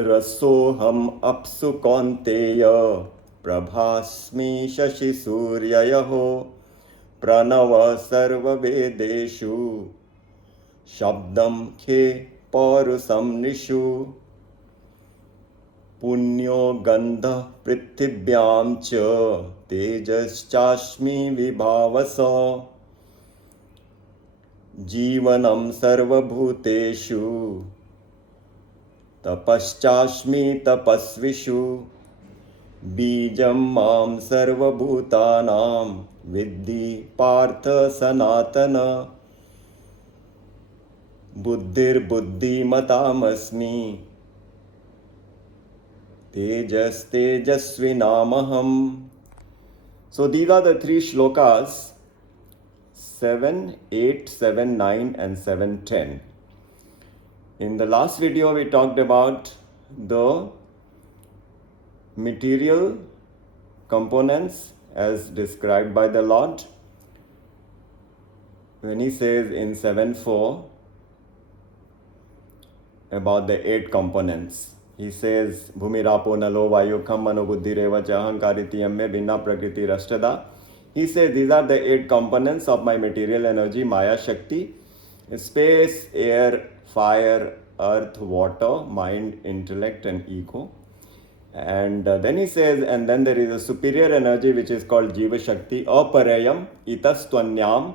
raso apsu kaunteya prabhāsmi śhaśi-sūryayoḥpraṇavaḥ sarva-vedeṣhu śhabdaḥ pauruṣhaṁ nṛiṣhu puṇyo gandhaḥ pṛithivyāṁ tejaśh chāsmi vibhāvasaujīvanaṁ sarva-bhūteṣhu tapaśh tapasviṣhu bījam mam sarva-bhūtānaṁ viddhi partha sanatana buddhir buddhimatāmasmi tejaśh tejasvinamaham. So these are the three shlokas 7, 8, 7, 9 and 7, 10. In the last video we talked about the material components as described by the Lord when he says in 7.4 about the 8 components. He says bhumirapo nalo vayu kham mano buddhi reva cha ahankariti amme binna prakriti rashtada. He says these are the 8 components of my material energy, Maya Shakti: space, air, fire, earth, water, mind, intellect and ego. And then he says, and then there is a superior energy which is called Jiva Shakti, aparayam itastvanyam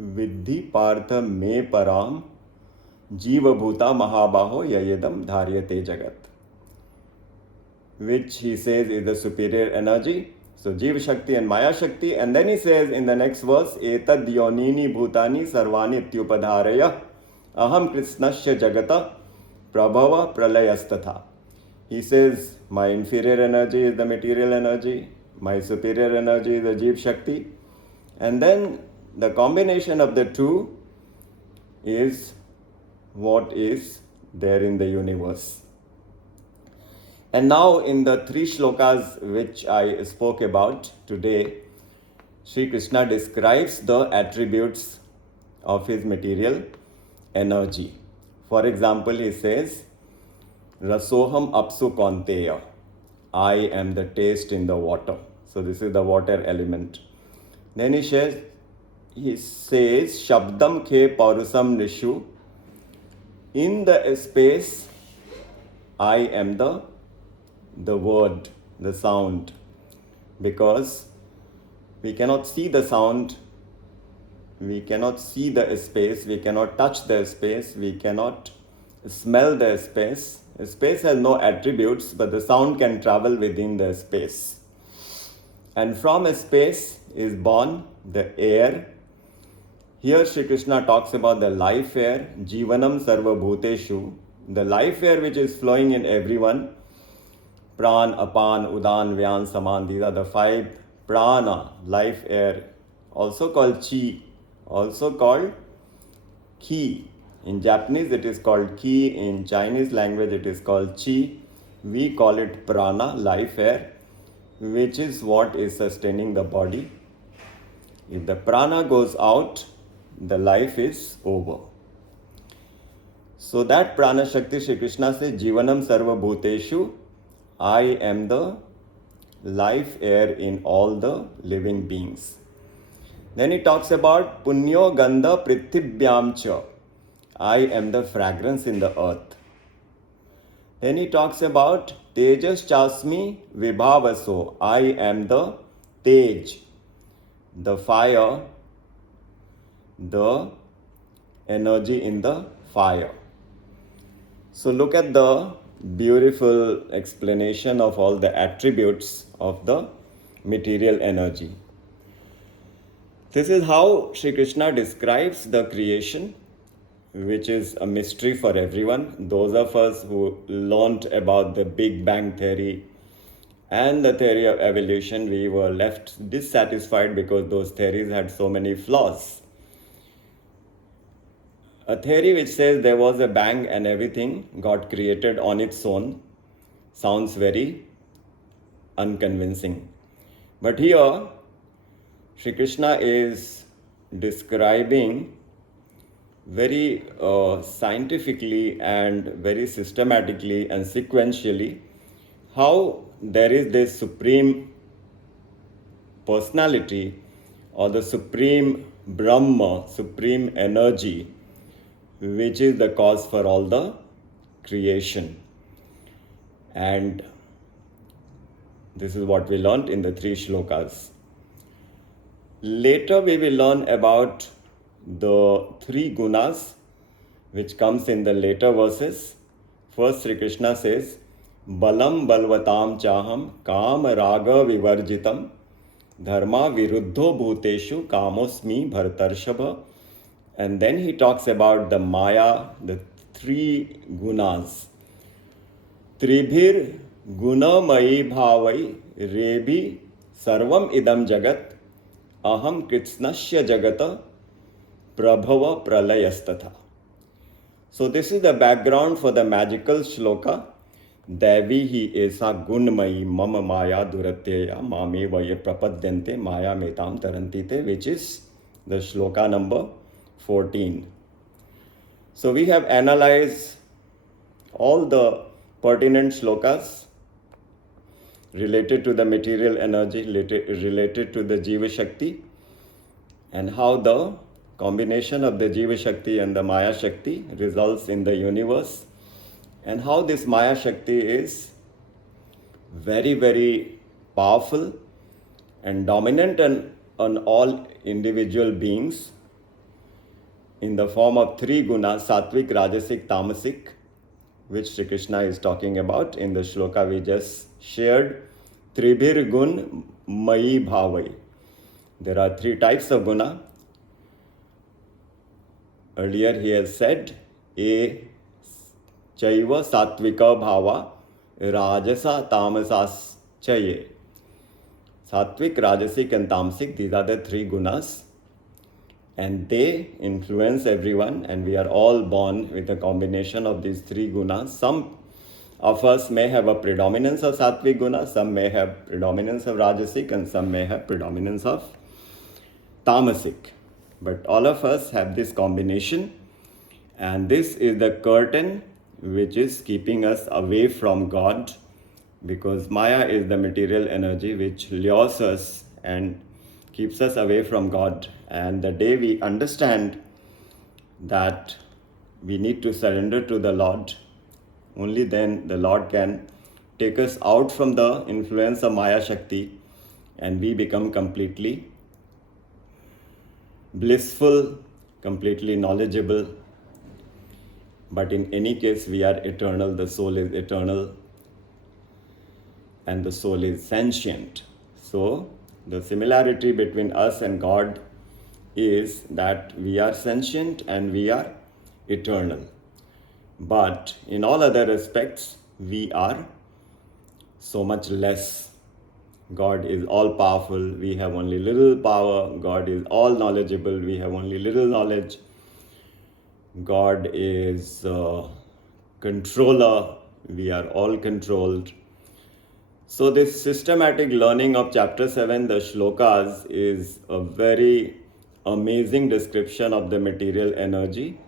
viddhi partha me param jiva bhuta mahabaho yayedam dharyate jagat, which he says is the superior energy. So Jiva Shakti and Maya Shakti. And then he says in the next verse, etad yonini bhutani sarvani ityupadharaya aham krishnasya jagata prabhava pralayastatha. He says my inferior energy is the material energy, my superior energy is the Jiva Shakti, and then the combination of the two is what is there in the universe. And now in the 3 shlokas which I spoke about today, Sri Krishna describes the attributes of his material energy. For example, he says, raso apsu kaunteya, I am the taste in the water. So this is the water element. Then he says śhabdaḥ pauruṣhaṁ nṛiṣhu, in the space I am the word, the sound, because we cannot see the sound, we cannot see the space, we cannot touch the space, we cannot smell the space. The space has no attributes, but the sound can travel within the space. And from a space is born the air. Here Sri Krishna talks about the life air, jivanam sarva-bhūteṣhu, the life air which is flowing in everyone. Pran, apan, udan, vyan, saman, these are the 5 prana, life air, also called chi, also called ki. In Japanese it is called ki, in Chinese language it is called chi. We call it prana, life air, which is what is sustaining the body. If the prana goes out, the life is over. So that prana shakti, Shri Krishna says, jivanam sarva-bhūteṣhu, I am the life air in all the living beings. Then he talks about puṇyo gandhaḥ pṛithivyāṁ, I am the fragrance in the earth. Then he talks about tejaśh chāsmi vibhāvasaujīvanaṁ, I am the tej, the fire, the energy in the fire. So look at the beautiful explanation of all the attributes of the material energy. This is how Sri Krishna describes the creation, which is a mystery for everyone. Those of us who learnt about the Big Bang theory and the theory of evolution, we were left dissatisfied because those theories had so many flaws. A theory which says there was a bang and everything got created on its own sounds very unconvincing. But here, Shri Krishna is describing very scientifically and very systematically and sequentially how there is this supreme personality or the supreme Brahma, supreme energy, which is the cause for all the creation. And this is what we learned in the 3 shlokas. Later we will learn about the 3 gunas which comes in the later verses. First Sri Krishna says, Balam balvatam chaham kam raga vivarjitam dharma viruddho bhūteṣhu kamosmi bhartarshava. And then he talks about the Maya, the 3 gunas. Tribhir gunamayi bhavai rebi sarvam idam jagat aham kritsnasya jagata prabhava pralayastatha. So this is the background for the magical shloka. Devi hi esa gunmayi mama maya duratya mame vaya prapadyante maya metam tarantite, which is the shloka number 14. So we have analyzed all the pertinent shlokas related to the material energy, related to the Jiva Shakti, and how the combination of the Jiva Shakti and the Maya Shakti results in the universe, and how this Maya Shakti is very, very powerful and dominant on all individual beings in the form of 3 gunas, sattvic, rajasic, tamasic, which Sri Krishna is talking about in the shloka we just shared. Tribhir gun mayi bhavai. There are 3 types of guna. Earlier he has said, A chaiva sattvika bhava rajasa tamasas chaye. Sattvic, rajasic and tamasic, these are the 3 gunas. And they influence everyone, and we are all born with a combination of these 3 gunas. Some of us may have a predominance of sattvic guna, some may have predominance of rajasic, and some may have predominance of tamasic. But all of us have this combination, and this is the curtain which is keeping us away from God, because Maya is the material energy which lures us and keeps us away from God. And the day we understand that we need to surrender to the Lord, only then the Lord can take us out from the influence of Maya Shakti and we become completely blissful, completely knowledgeable. But in any case, we are eternal, the soul is eternal, and the soul is sentient. So the similarity between us and God is that we are sentient and we are eternal. But in all other aspects, we are so much less. God is all powerful, we have only little power. God is all knowledgeable, we have only little knowledge. God is controller, we are all controlled. So this systematic learning of chapter 7, the shlokas, is a very amazing description of the material energy,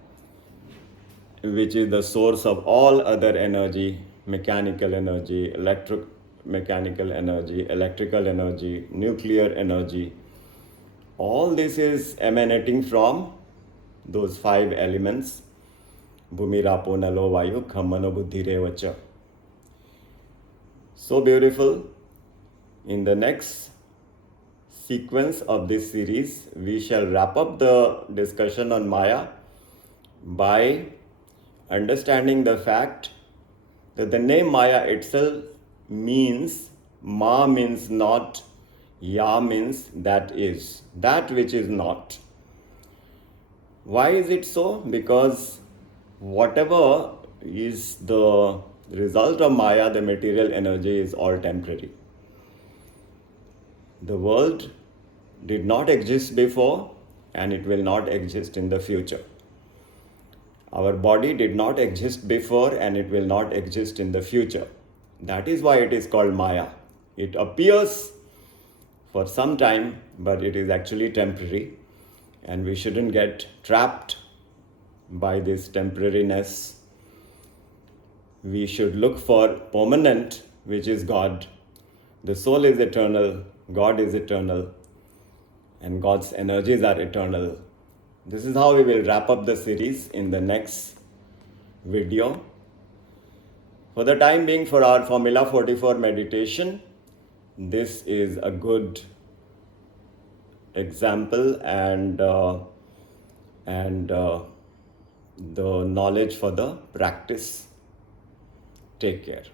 which is the source of all other energy, mechanical energy, electromechanical energy, electrical energy, nuclear energy. All this is emanating from those 5 elements, Bhumi, Rapo, Nalo, Vayu, Kham, Mano, Buddhi, Revacha. So beautiful. In the next sequence of this series, we shall wrap up the discussion on Maya by understanding the fact that the name Maya itself means, Ma means not, Ya means that is, that which is not. Why is it so? Because whatever is the result of Maya, the material energy, is all temporary. The world did not exist before and it will not exist in the future. Our body did not exist before and it will not exist in the future. That is why it is called Maya. It appears for some time, but it is actually temporary, and we shouldn't get trapped by this temporariness. We should look for permanent, which is God. The soul is eternal, God is eternal, and God's energies are eternal. This is how we will wrap up the series in the next video. For the time being, for our Formula 44 meditation, this is a good example and the knowledge for the practice. Take care.